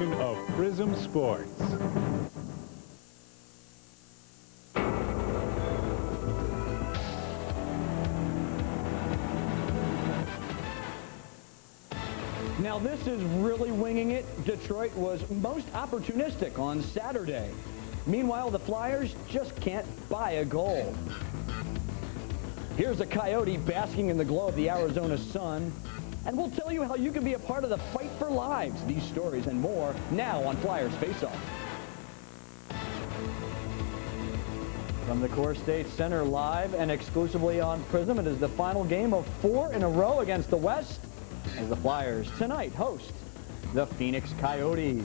edition of PRISM Sports. Now this is really winging it. Detroit was most opportunistic on Saturday. Meanwhile, the Flyers just can't buy a goal. Here's a Coyote basking in the glow of the Arizona sun. And we'll tell you how you can be a part of the fight for lives. These stories and more now on Flyers Faceoff. From the Core State Center live and exclusively on PRISM, it is the final game of 4 in a row against the West, as the Flyers tonight host the Phoenix Coyotes.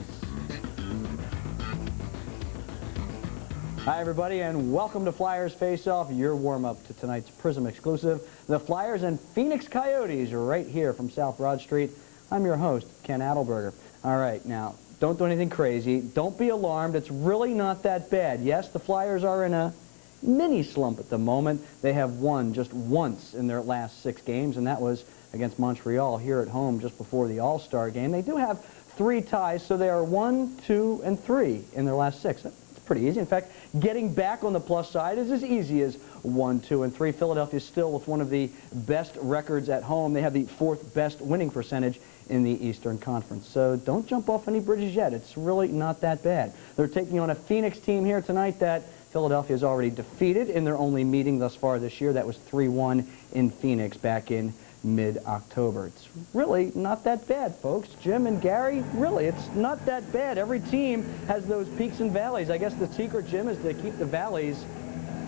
Hi everybody, and welcome to Flyers Face-Off, your warm-up to tonight's PRISM exclusive. The Flyers and Phoenix Coyotes are right here from South Broad Street. I'm your host, Ken Adelburger. All right, now, don't do anything crazy. Don't be alarmed. It's really not that bad. Yes, the Flyers are in a mini slump at the moment. They have won just once in their last 6 games, and that was against Montreal here at home just before the All-Star game. They do have 3 ties, so they are 1, 2, and 3 in their last 6. It's pretty easy. In fact, getting back on the plus side is as easy as 1, 2, and 3. Philadelphia still with one of the best records at home. They have the 4th best winning percentage in the Eastern Conference. So don't jump off any bridges yet. It's really not that bad. They're taking on a Phoenix team here tonight that Philadelphia has already defeated in their only meeting thus far this year. That was 3-1 in Phoenix back in mid-October. It's really not that bad, folks. Jim and Gary, really, it's not that bad. Every team has those peaks and valleys. I guess the secret, Jim, is to keep the valleys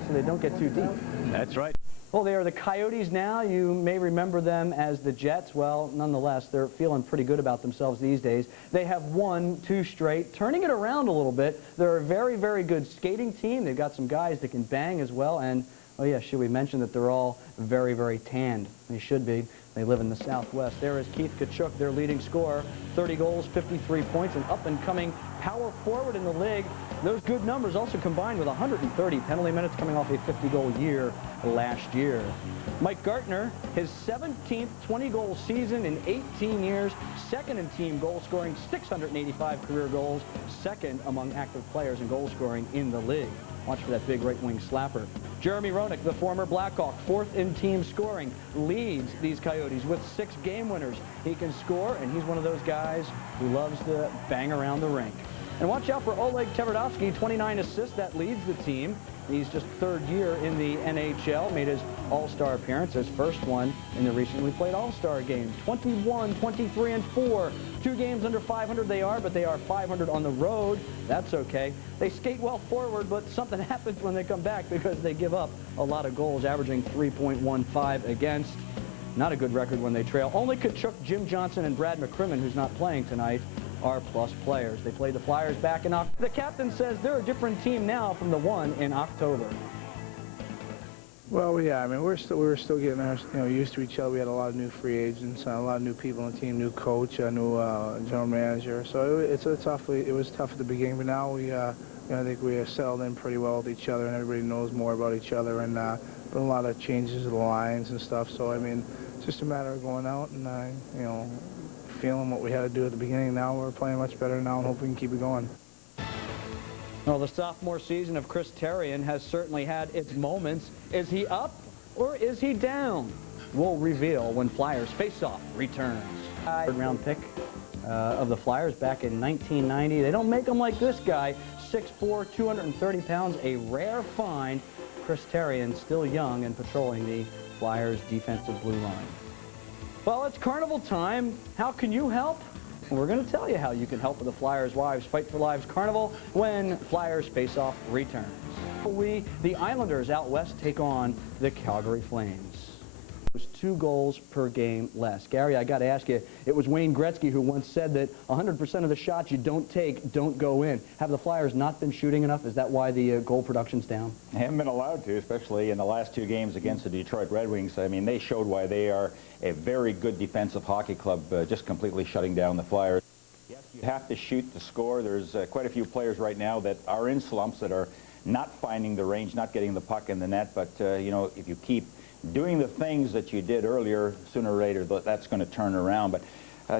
so they don't get too deep. That's right. Well, they are the Coyotes now. You may remember them as the Jets. Well, nonetheless, they're feeling pretty good about themselves these days. They have won 2 straight, turning it around a little bit. They're a very, very good skating team. They've got some guys that can bang as well. And, oh yeah, should we mention that they're all very, very tanned? They should be. They live in the Southwest. There is Keith Tkachuk, their leading scorer. 30 goals, 53 points, an up-and-coming power forward in the league. Those good numbers also combined with 130 penalty minutes coming off a 50-goal year last year. Mike Gartner, his 17th 20-goal season in 18 years, 2nd in team goal scoring, 685 career goals, 2nd among active players in goal scoring in the league. Watch for that big right-wing slapper. Jeremy Roenick, the former Blackhawk, 4th in team scoring, leads these Coyotes with 6 game winners. He can score, and he's one of those guys who loves to bang around the rink. And watch out for Oleg Tverdovsky, 29 assists. That leads the team. He's just 3rd year in the NHL, made his All-Star appearance, his first one in the recently played All-Star game. 21, 23, and 4. 2 games under 500 they are, but they are 500 on the road. That's okay. They skate well forward, but something happens when they come back because they give up a lot of goals, averaging 3.15 against. Not a good record when they trail. Only Tkachuk, Jim Johnson, and Brad McCrimmon, who's not playing tonight, are plus players. They played the Flyers back in October. The captain says they're a different team now from the one in October. Well, yeah, I mean, we were still getting used to each other. We had a lot of new free agents, a lot of new people on the team, new coach, a new general manager. So it was tough at the beginning, but now I think we settled in pretty well with each other, and everybody knows more about each other, and been a lot of changes to the lines and stuff. So I mean, it's just a matter of going out and feeling what we had to do at the beginning. Now we're playing much better now, and hope we can keep it going. Well, the sophomore season of Chris Therien has certainly had its moments. Is he up or is he down? We'll reveal when Flyers Faceoff returns. 3rd round pick of the Flyers back in 1990. They don't make them like this guy, 6'4", 230 pounds, a rare find. Chris Therien, still young and patrolling the Flyers' defensive blue line. Well, it's carnival time. How can you help? We're going to tell you how you can help with the Flyers Wives Fight for Lives Carnival when Flyers Face-Off returns. The Islanders out west take on the Calgary Flames. It was 2 goals per game less. Gary, I got to ask you, it was Wayne Gretzky who once said that 100% of the shots you don't take don't go in. Have the Flyers not been shooting enough? Is that why the goal production's down? They haven't been allowed to, especially in the last 2 games against the Detroit Red Wings. I mean, they showed why they are a very good defensive hockey club, just completely shutting down the Flyers. Yes, you have to shoot to score. There's quite a few players right now that are in slumps, that are not finding the range, not getting the puck in the net. But, if you keep doing the things that you did earlier, sooner or later, that's going to turn around. But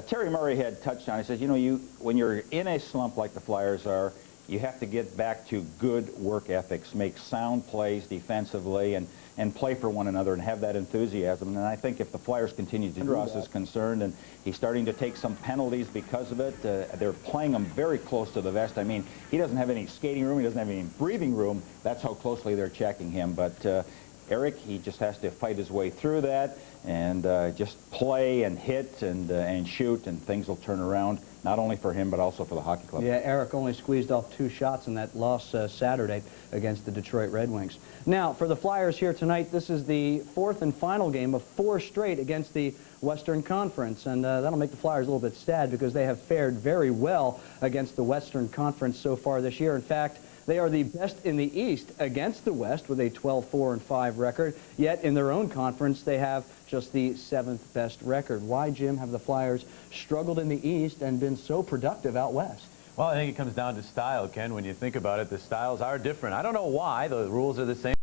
Terry Murray had touched on, he says, you know, when you're in a slump like the Flyers are, you have to get back to good work ethics, make sound plays defensively, and play for one another and have that enthusiasm. And I think if the Flyers continue to do that, is concerned, and he's starting to take some penalties because of it. They're playing him very close to the vest. I mean, he doesn't have any skating room. He doesn't have any breathing room. That's how closely they're checking him. But Eric, he just has to fight his way through that and just play and hit and shoot, and things will turn around, not only for him but also for the hockey club. Yeah, Eric only squeezed off 2 shots in that loss Saturday against the Detroit Red Wings. Now, for the Flyers here tonight, this is the 4th and final game of 4 straight against the Western Conference, and that'll make the Flyers a little bit sad because they have fared very well against the Western Conference so far this year. In fact, they are the best in the East against the West with a 12-4-5 record, yet in their own conference they have just the 7th best record. Why, Jim, have the Flyers struggled in the East and been so productive out West? Well, I think it comes down to style, Ken. When you think about it, the styles are different. I don't know why. The rules are the same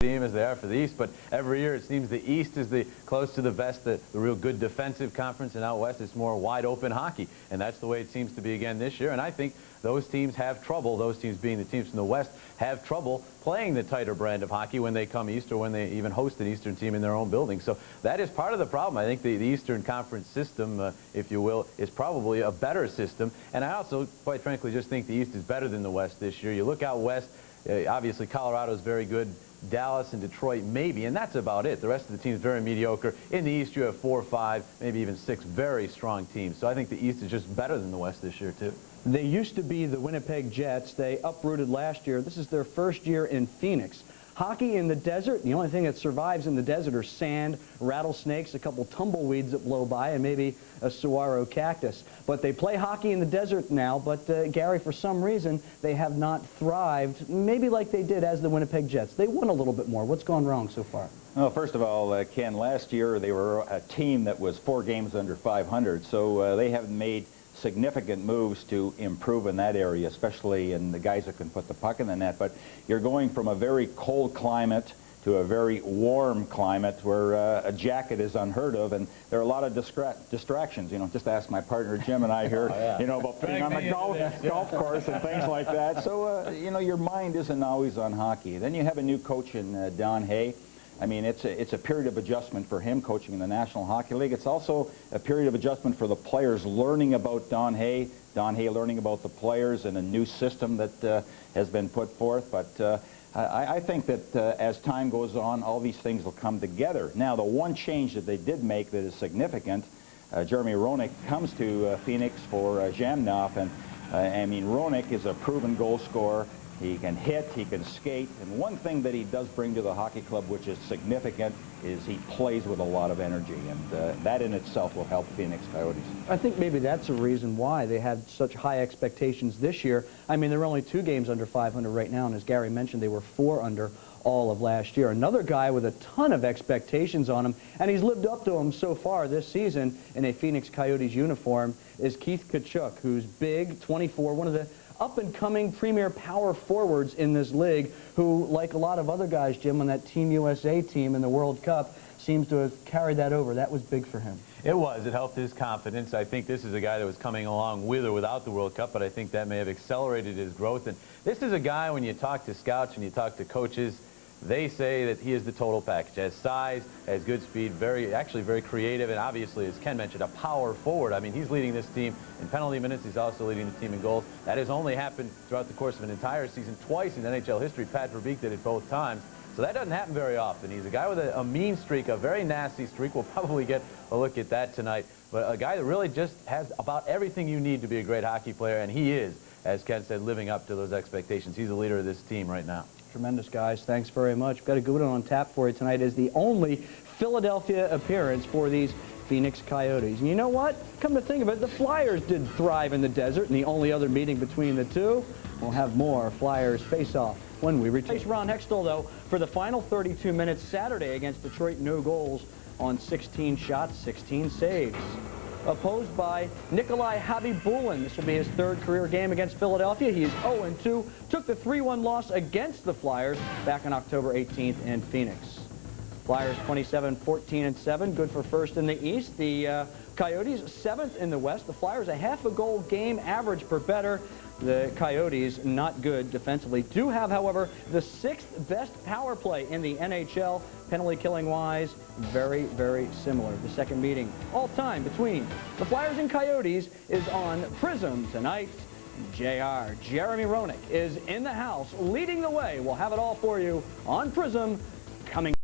team as they are for the East, but every year it seems the East is the close to the best, the real good defensive conference, and out West it's more wide open hockey, and that's the way it seems to be again this year. And I think those teams have trouble, those teams being the teams from the West, have trouble playing the tighter brand of hockey when they come East or when they even host an Eastern team in their own building. So that is part of the problem. I think the Eastern Conference system, if you will, is probably a better system. And I also, quite frankly, just think the East is better than the West this year. You look out West, obviously Colorado is very good. Dallas and Detroit maybe, and that's about it. The rest of the teams very mediocre. In the East, you have 4 or 5, maybe even 6 very strong teams. So I think the East is just better than the West this year, too. They used to be the Winnipeg Jets. They uprooted last year. This is their first year in Phoenix. Hockey in the desert, the only thing that survives in the desert are sand, rattlesnakes, a couple tumbleweeds that blow by, and maybe a saguaro cactus. But they play hockey in the desert now, but Gary, for some reason, they have not thrived, maybe like they did as the Winnipeg Jets. They won a little bit more. What's gone wrong so far? Well, first of all, Ken, last year they were a team that was 4 games under 500, so they have made significant moves to improve in that area, especially in the guys that can put the puck in the net. But you're going from a very cold climate to a very warm climate where a jacket is unheard of, and there are a lot of distractions. You know, just ask my partner Jim and I here, you know, about being on the golf course and things like that. So, you know, your mind isn't always on hockey. Then you have a new coach in Don Hay. I mean, it's a period of adjustment for him coaching in the National Hockey League. It's also a period of adjustment for the players learning about Don Hay learning about the players and a new system that has been put forth. But I think that as time goes on, all these things will come together. Now, the one change that they did make that is significant, Jeremy Roenick comes to Phoenix for Jamnov, and I mean, Roenick is a proven goal scorer. He can hit, he can skate, and one thing that he does bring to the hockey club, which is significant, is he plays with a lot of energy, and that in itself will help Phoenix Coyotes. I think maybe that's a reason why they had such high expectations this year. I mean, they're only 2 games under 500 right now, and as Gary mentioned, they were 4 under all of last year. Another guy with a ton of expectations on him, and he's lived up to them so far this season in a Phoenix Coyotes uniform, is Keith Tkachuk, who's big, 24, one of the up-and-coming premier power forwards in this league, who, like a lot of other guys, Jim, on that Team USA team in the World Cup, seems to have carried that over. That was big for him. It was. It helped his confidence. I think this is a guy that was coming along with or without the World Cup, but I think that may have accelerated his growth. And this is a guy, when you talk to scouts and you talk to coaches, they say that he is the total package. Has size, has good speed, actually very creative, and obviously, as Ken mentioned, a power forward. I mean, he's leading this team in penalty minutes. He's also leading the team in goals. That has only happened throughout the course of an entire season, twice in NHL history. Pat Verbeek did it both times. So that doesn't happen very often. He's a guy with a mean streak, a very nasty streak. We'll probably get a look at that tonight. But a guy that really just has about everything you need to be a great hockey player, and he is, as Ken said, living up to those expectations. He's the leader of this team right now. Tremendous, guys. Thanks very much. We've got a good one on tap for you tonight as the only Philadelphia appearance for these Phoenix Coyotes. And you know what? Come to think of it, the Flyers did thrive in the desert, and the only other meeting between the two. We'll have more Flyers Faceoff when we return. Ron Hextall, though, for the final 32 minutes Saturday against Detroit. No goals on 16 shots, 16 saves. Opposed by Nikolai Habibulin. This will be his 3rd career game against Philadelphia. He is 0-2. Took the 3-1 loss against the Flyers back on October 18th in Phoenix. Flyers 27-14-7, good for first in the East. The Coyotes 7th in the West. The Flyers a half a goal game average per better. The Coyotes not good defensively. Do have, however, the 6th best power play in the NHL. Penalty killing wise, very, very similar. The second meeting all time between the Flyers and Coyotes is on PRISM tonight. JR, Jeremy Roenick, is in the house leading the way. We'll have it all for you on PRISM coming.